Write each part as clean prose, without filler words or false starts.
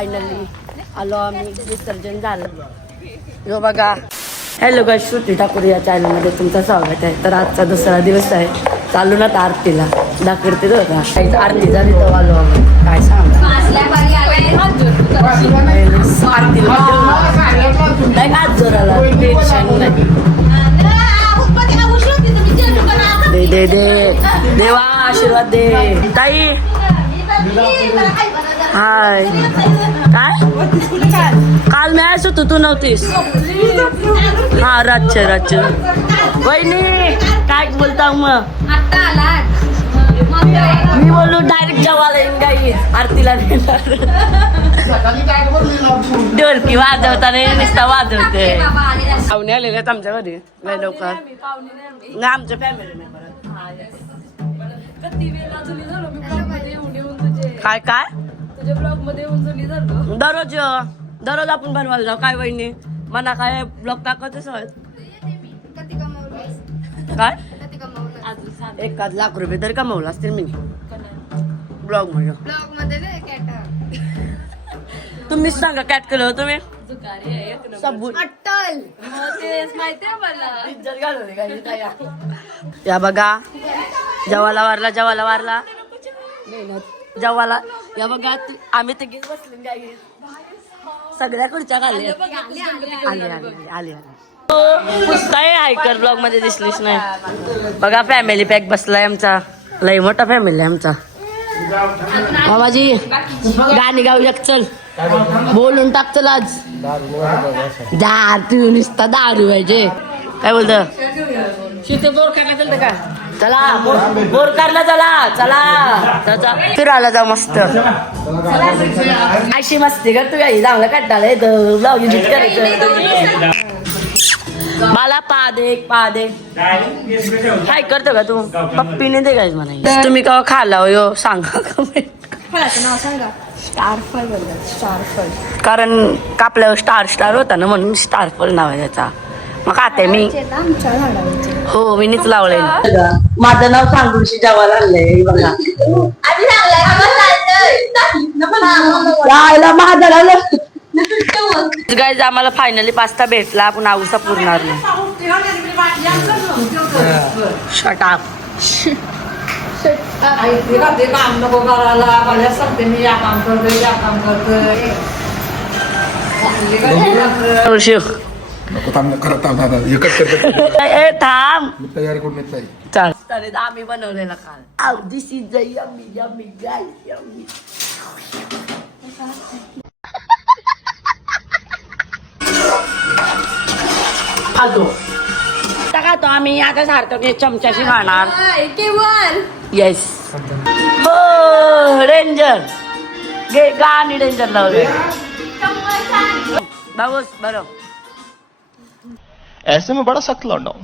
Finally आलो आम्ही, विसर्जन झालं. यो बघा. हॅलो गाईस, श्रुती ठाकूर या चॅनलमध्ये तुमचं स्वागत आहे. तर आजचा दुसरा दिवस आहे. चालू ना तर आरतीला दाखवते बघा. आरती झाली तर आलो आम्ही. काय सांगा आरतीला नाही हात जोराला टेन्शन नाही. दे दे दे देवा आशीर्वाद दे ताई. हाय काय काल मॅच होतो तू नव्हतीस. हा राज्य वहिनी काय बोलता मग. मी बोललो डायरेक्ट जेवायला येईन गाई आरतीला नेणार. ढोलकी वाजवताना नुसता वाजवते. पाहुणे आलेले आहेत आमच्या घरी लय लवकर. नाही आमच्या फॅमिली मेंबर. काय काय तुझ्या ब्लॉग मध्ये दररोज आपण बनवायला जाऊ काय वहिनी मना काय ब्लॉग टाकतच काय 1,00,000 रुपये तरी कमवला असतील मी ब्लॉग मध्ये. तुम्हीच सांगा कॅट केलं तुम्ही या बघा. जेवाला वारला या बघा. आम्ही ते घेत बसले गाई सगळ्या खुर्च्या खाली आले पुस्तकाय हायकर ब्लॉग मध्ये दिसलीच नाही. बघा फॅमिली पॅक बसलाय आमचा. लय मोठा फॅमिली आमचा. मामाजी गाणी गाऊ एक चल बोलून टाक चल. आज तू नुसता दारू पाहिजे काय बोलत शीत बोर करायला चलत का. चला बोर करला चला फिरायला जाऊ मस्त. अशी मस्ती कर तू काही चांगलं काढताला येतं ब्लॉग एडिट करायचं. मला पा दे काय करतो का तू पप्पीने दे काय म्हणा. तुम्ही केव्हा खाल्ला हो सांगा स्टारफल. कारण कापल्यावर स्टार होता ना म्हणून स्टारफल नाव आहे त्याचा. मग खाते मी. हो मीच लावलंय. माझं नाव सांगूशी जेवायला आणलंय बघा. गाईज आम्हाला फायनली पास्ता भेटला. आपण आवसा पुरणार नाही. Shut up. काम नको करायला सांगते मी या काम करतोय. थांब तयारी करून चाल आम्ही बनवलेला काल. दिस इज यम्मी गाईस यम्मी. खातो आम्ही आता सारखं चमच्याशी खाणार. येस हो डेंजर गाणी डेंजर लावले बाबूस बरं. ऐसे में बड़ा सख्त लौंडा हूं.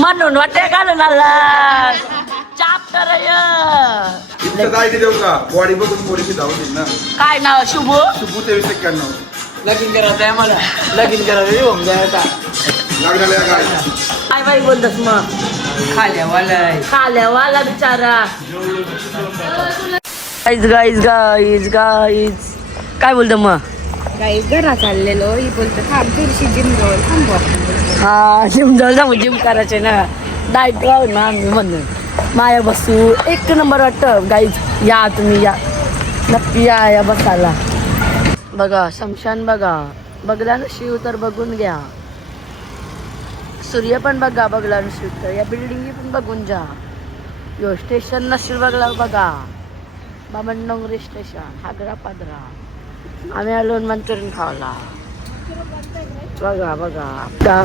म्हणून वाटे घालून आला चाप्टर काय नाव शुभू 2391. लगीन करायचं आहे मला. लगीन करायचं होऊन जायचा काय बाई बोलतस मग. खाल्यावाला बिचारा. गाईज काय बोलतो मग. गाईज घरा चाललेलो बोलतो जिम जवळ जाऊ जिम करायचे ना. डायट राहून ना आम्ही म्हणून माया बसू एक नंबर वाटतं. गाईज या तुम्ही या नक्की या बसायला. बघा शमशान बघला ना शिव तर बघून घ्या. सूर्य पण बघला ना शिव तर या बिल्डिंगी पण बघून जा. यो स्टेशन नशील बघा बामणडोंगरी स्टेशन हागरा पादरा. आम्ही आलो मंचुरियन खावला. बघा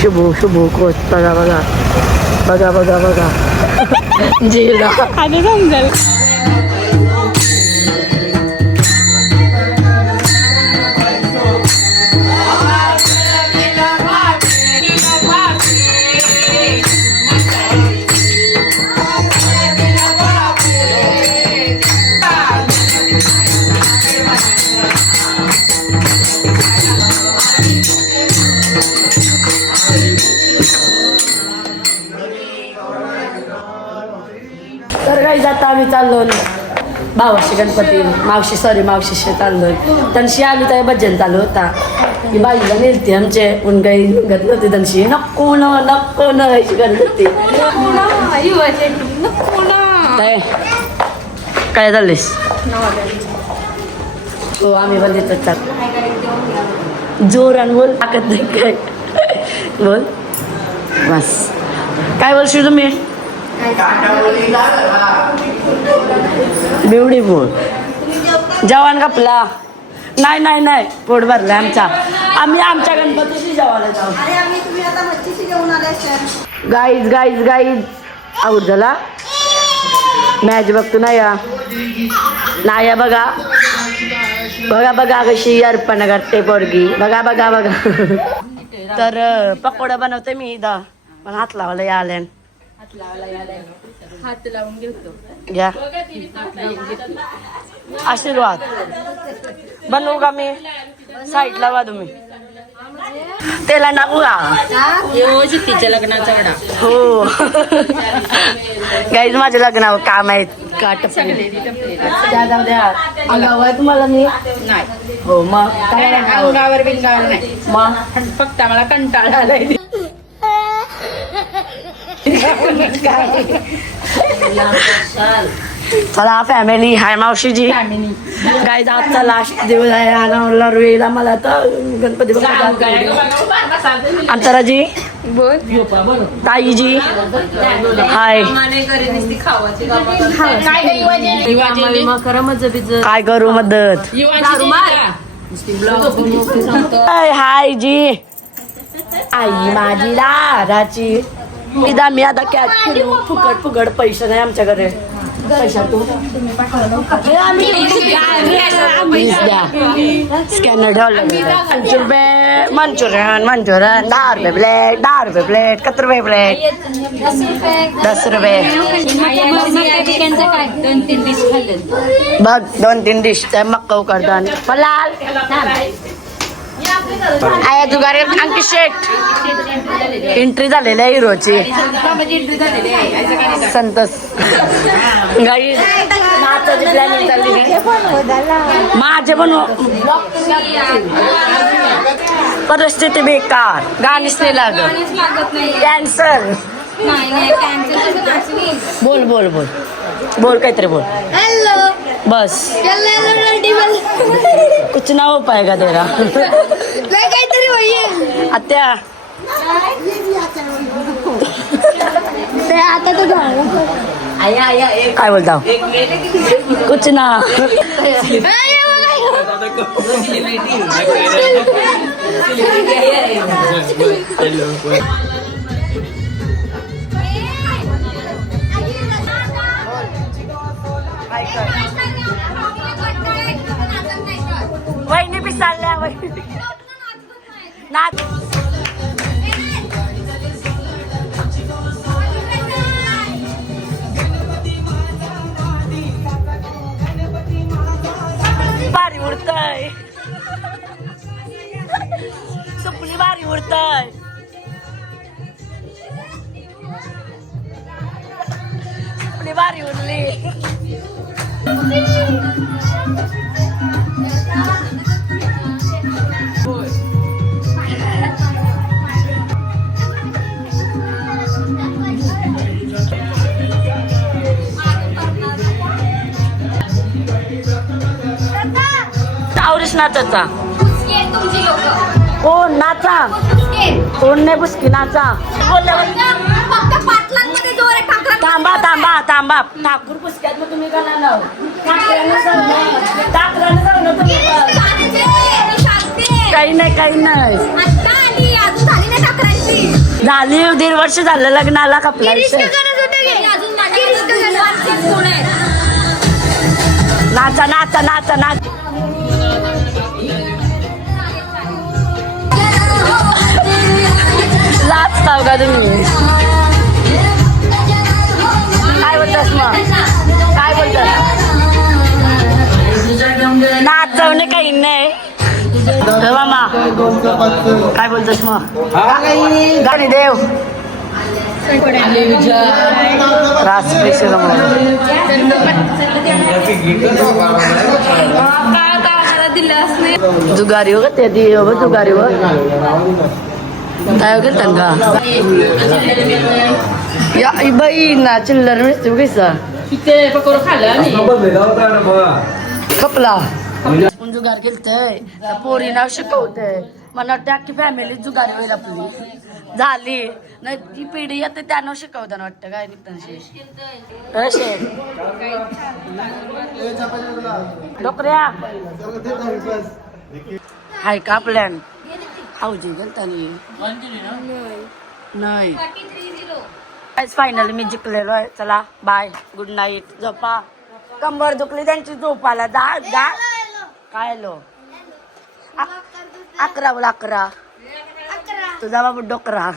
शुभू कोच बघा जिला आणि समजेल. तर काही जाता आम्ही चाललो भावाशी गणपती मावशीशी चाललोय तनशी आली तर भजन चालू होता की बाईला नेलती आमचे पण काही घातलं होते तनशी नको न अशी करत होती काय चाललीस हो आम्ही पण देतच चाल जोरान बोल टाकत नाही काय बोल बस काय बोलशील तुम्ही बिवडी बोल जेवण कापला नाही पोट भरलं आम्ही आमच्या गणपतीशी जेवायला जाऊ गाईज आऊट झाला मॅच बघतो नाही या बघा कशी अर्पण करते पोरगी बघा तर पकोडा बनवते मी इथं पण हात लावायला या आल्यान हात लावून घेतो घ्या आशीर्वाद बनवू का मी साईडला वा तुम्ही त्याला नको का तिच्या लग्नाचा वडा हो गाईज माझ्या लग्नावर काम आहेत काट जाऊ द्या अंगावर आहे तुम्हाला मी नाही हो मग काय अंगावर बिंगावर नाही मग फक्त मला कंटाळा आलाय चला फॅमिली हाय मावशीजी गाईज आजचा लास्ट दिवस आहे आला वेळेला मला तर गणपती अंतराजी बोल ताईजी हाय काय करू मदत हाय जी आई माझी लाराची इदा मी आता कॅट खेळू फुकट पैसे नाही आमच्याकडे पैसा तू स्कॅनर ठेवलं मंचुरियन 10 रुपये प्लेट 10 रुपये प्लेट 10 रुपये बघ 2-3 डिश मक्का करतो पलाल आया जुगारे अंकित शेठ एंट्री झालेली आहे हिरोची संतोष गाई नाचाची प्लॅनिंग चालली माझे पण परिस्थिती बेकार गाणीच नाही लागत कॅन्सर बोल काहीतरी बोल बस कुछ ना हो पाएगा तेरा आत्या काय बोलता कुछ ना वहिनी बी चालल्या नाच भारी उडतय सुपली भारी उडतय सुपली भारी उडली आवडीच नाचाचा कोण नाचा कोण नाही बुसकी नाचा थांबा ठाकूर पुसक्यात मग तुम्ही का नाव काही नाही झाली 1.5 वर्ष झालं लग्नाला कपला नाचा लाजताव का तुम्ही काय बोलतास नाचवणे काही नाही मामा काय बोलतोस मग गाणी देव जुगारी हो ते दी हो जुगारी हो काय गेल का या बाई ना चिल्लर मिळते कैसा कपला जुगार केलतय पोरी नाव शिकवतय मला वाटतं अख्खी फॅमिली जुगारी होईल आपली झाली नाही ती पिढी येते त्यानं शिकवताना वाटतं काय निघताना डोकऱ्या हाय का प्लॅन हाऊजी गेलतानी नाही फायनली मी जिंकलेलो आहे चला बाय गुड नाईट झोपा कंबर दुखली त्यांची झोपाला जा काय आलो 11 बोल 11 तुझा बाबू डोकरा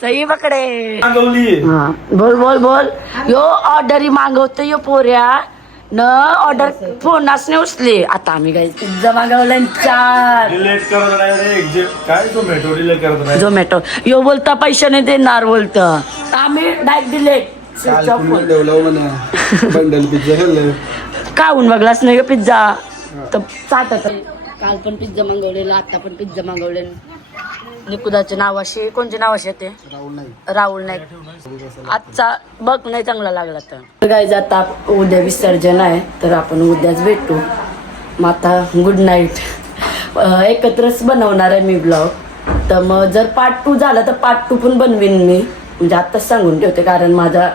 सही पकडे हा बोल बोल बोल यो ऑर्डर मागवतो यो पोऱ्या न ऑर्डर फोनच नाही उचले आता आम्ही काही पिझ्झा मागवला 4 काय झोमॅटो यो बोलता पैसे नाही देणार बोलत आम्ही डायरेक्ट डिलेट खाऊन बघलाच नाही पिझ्झा तर चाटत काल पण पिझ्झा मागवलेला आता पण पिझ्झा मागवले निकुदाचे नावाशी कोणचे नावाशी ते राहुल नाईक आजचा बघ नाही चांगला लागला तर गाईज आता उद्या विसर्जन आहे तर आपण उद्याच भेटू मग आता गुड नाईट एकत्रच बनवणार आहे मी ब्लॉग तर मग जर पार्ट 2 झाला तर पार्ट 2 पण बनवीन मी म्हणजे आत्ताच सांगून ठेवते कारण माझा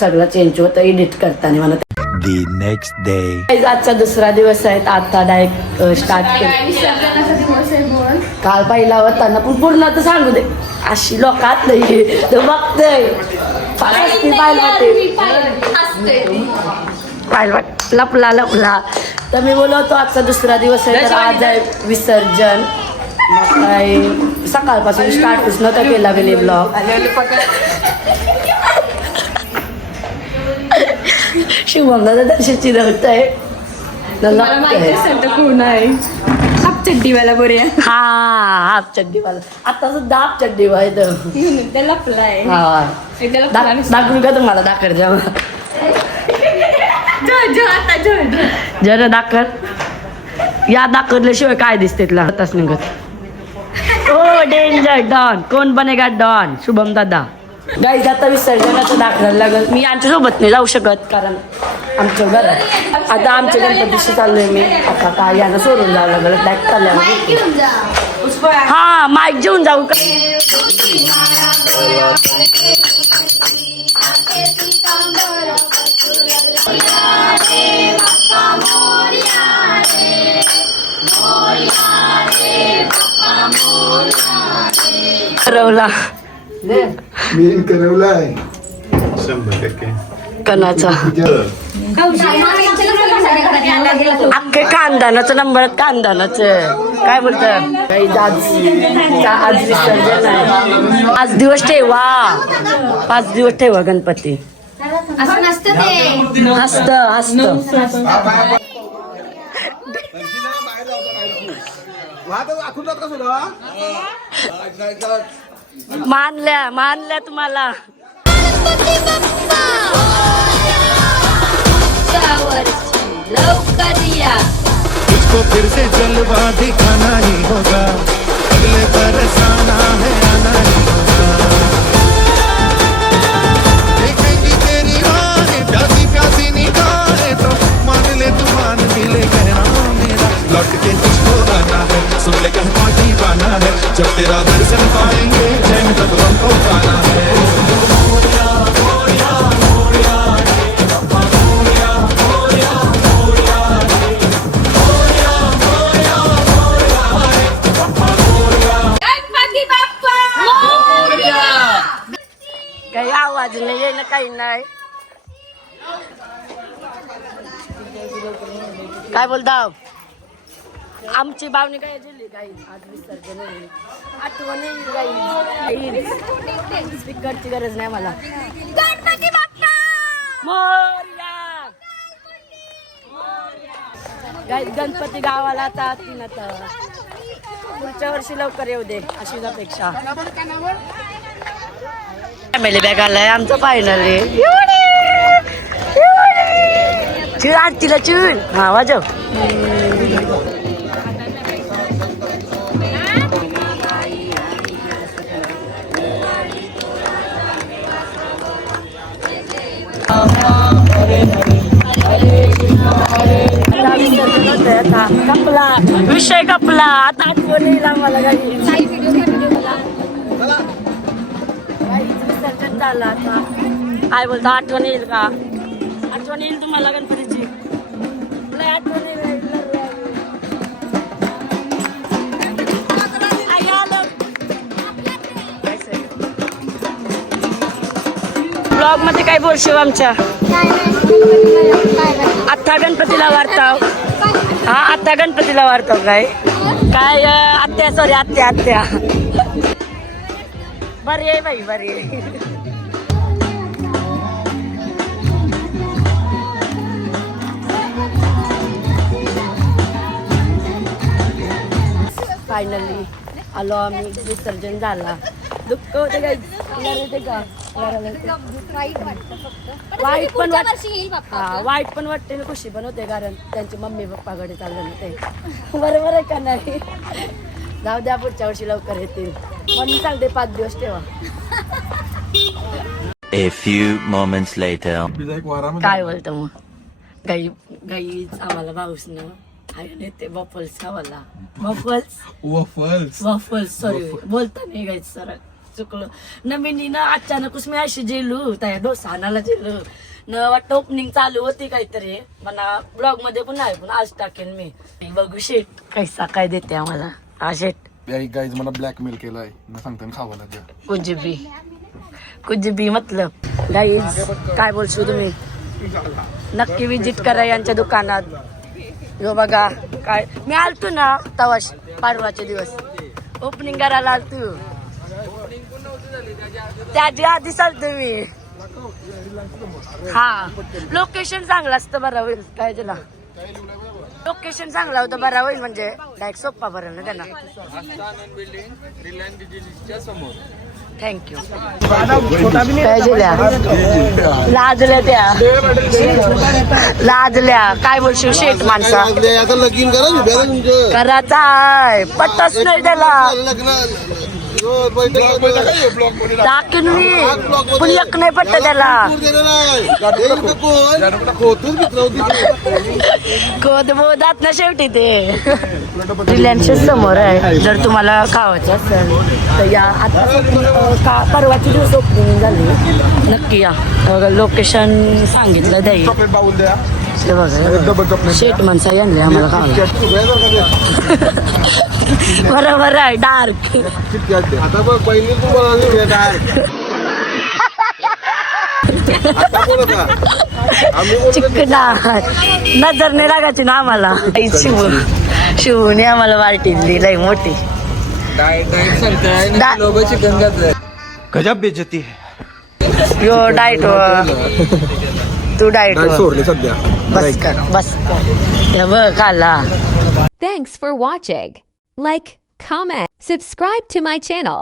सगळं चेंज होतं एडिट करताना मला The next day. आजचा दुसरा दिवस आहे आता डायरेक्ट स्टार्ट केलं काल पहिला होता ना पण पूर्ण तर सांगू दे अशी लोकात नाही तर बघतय लपला लपला तर मी बोलवतो आजचा दुसरा दिवस आहे तर आज आहे विसर्जन मग काय सकाळपासून स्टार्टच नव्हता केला गेले ब्लॉग शिवम दादा तशी चिरवत आहे हाफ चड्डीवाला बरे हा हाफ चड्डीवाला आता सुद्धा हाफ चड्डी आहे लपलाय दाखवून का तुम्हाला दाखर द्या जरा दाखर या दाखरल्याशिवाय काय दिसते लागताच निघत ओ डेंजर डॉन कोण बनेगा डॉन शुभम दादा गाईज आता विसर्जनाचं दाखवायला लागल मी यांच्यासोबत नाही जाऊ शकत कारण आमचं घर आहे आता आमच्या गणपतीशी चाललोय मी आता काय यांना सोडून जावं लागलं बॅग चालल्या हा माईक घेऊन जाऊ का ठरवला कणाचा अख्खे कांदानाचं नंबर कांदानाचं काय बोलत आज विसर्जन आहे 5 दिवस ठेवा 5 दिवस ठेवा गणपती असत मानल्या तुम्हाला इसको फिर से जलवा दिखाना ही होगा अगले बरसाना है आना ही होगा देखेंगी तेरी राहें प्यासी प्यासी निगाहें तो मान ले तू मान मिले कहना मेरा लौट के तुझको आना है सुन ले कहीं पार्टी पाना है जब तेरा दर्शन पाएंगे जैन तब हमको पाना है काही आवाज नाही आहे ना काही नाही काय बोलता आमची बावणी काय झाली काही आज विसर्जन आठवण काही स्पीकरची गरज नाही मला गणपती गावाला आता पुढच्या वर्षी लवकर येऊ दे अशीच अपेक्षा. फॅमिली बॅग आलाय आमचा फायनली. चिळ आरतीला चिळ. हा वाजव. कपला विषय कपला आता आठवण येईल आम्हाला गाडी विसर्जन झालं आता. काय बोलतो आठवण येईल का? आठवण येईल तुम्हाला गणपतीची? लय आठवण येईल. ब्लॉग मध्ये काय बोलशील आमच्या? आत्ता गणपतीला वार्ताव. हा आत्ता गणपतीला वार्ताव काय काय आत्या सॉरी आत्या आत्या बरी आहे बाई बरी आहे. फायनली आलो आम्ही. विसर्जन झाला. दुःख होते काय का वाईट पण वाईट पण वाटते ना खुशी पण होते कारण त्यांची मम्मी पप्पाकडे चालले होते. बरोबर आहे का नाही? जाऊ द्या पुढच्या वर्षी लवकर येतील. म्हणून सांगते 5 दिवस ठेवा. A few moments later. काय बोलतो मग? गाईच आम्हाला पाऊस न ते वॉफल्स खावाला. वॉफल्स सॉरी बोलता नाही गाईच सर चुकलं न. मी ना अचानकच मी अशी जेलू त्या डोसा आणायला जेलू न वाटतं ओपनिंग चालू होती काहीतरी. मला ब्लॉग मध्ये पण आहे पण आज टाकेन मी. बघू शेट कैसा काय देते आम्हाला. हा शेट गाईज मला ब्लॅकमेल केलाय न सांगता खावं लागेल. कुछ भी मतलब गाईज काय बोलशो तुम्ही? नक्की विजिट करा यांच्या दुकानात. यो बघा काय मी आलतो ना तवाश पाडवाचे दिवस ओपनिंग करायला आलतो. त्याच्या आधी चालतो मी. हा लोकेशन चांगलं असतं बरं होईल. काय त्याला लोकेशन चांगलं होतं बरं होईल म्हणजे डायरेक्ट सोप्पा बरं ना त्यांना. थँक्यू. लाजल्या त्या लाजल्या काय बोलशील शेट माणसा? करायचा आहे पटच नाही त्याला. टाकीन मी पण एक नाही पटत त्याला. खोद बोधात ना शेवटी ते रिलायन्सच्या समोर आहे. जर तुम्हाला खावायचं असेल तर या. आता परवाची दिवस ओपनिंग झाली. नक्की या. लोकेशन सांगितलं द्याई बघा. शेट माणसा यांनी आम्हाला खावला. बरोबर आहे डार्क. आता बघ पहिली चिकना नजर नाही लागायची ना आम्हाला. शिवून आम्हाला वाटी दिली लई मोठी. गजब बेइज्जती है. यो डाएट तू डाएट सोडले सध्या. बस कर बघ आला. Thanks for watching. Like, comment, subscribe to my channel.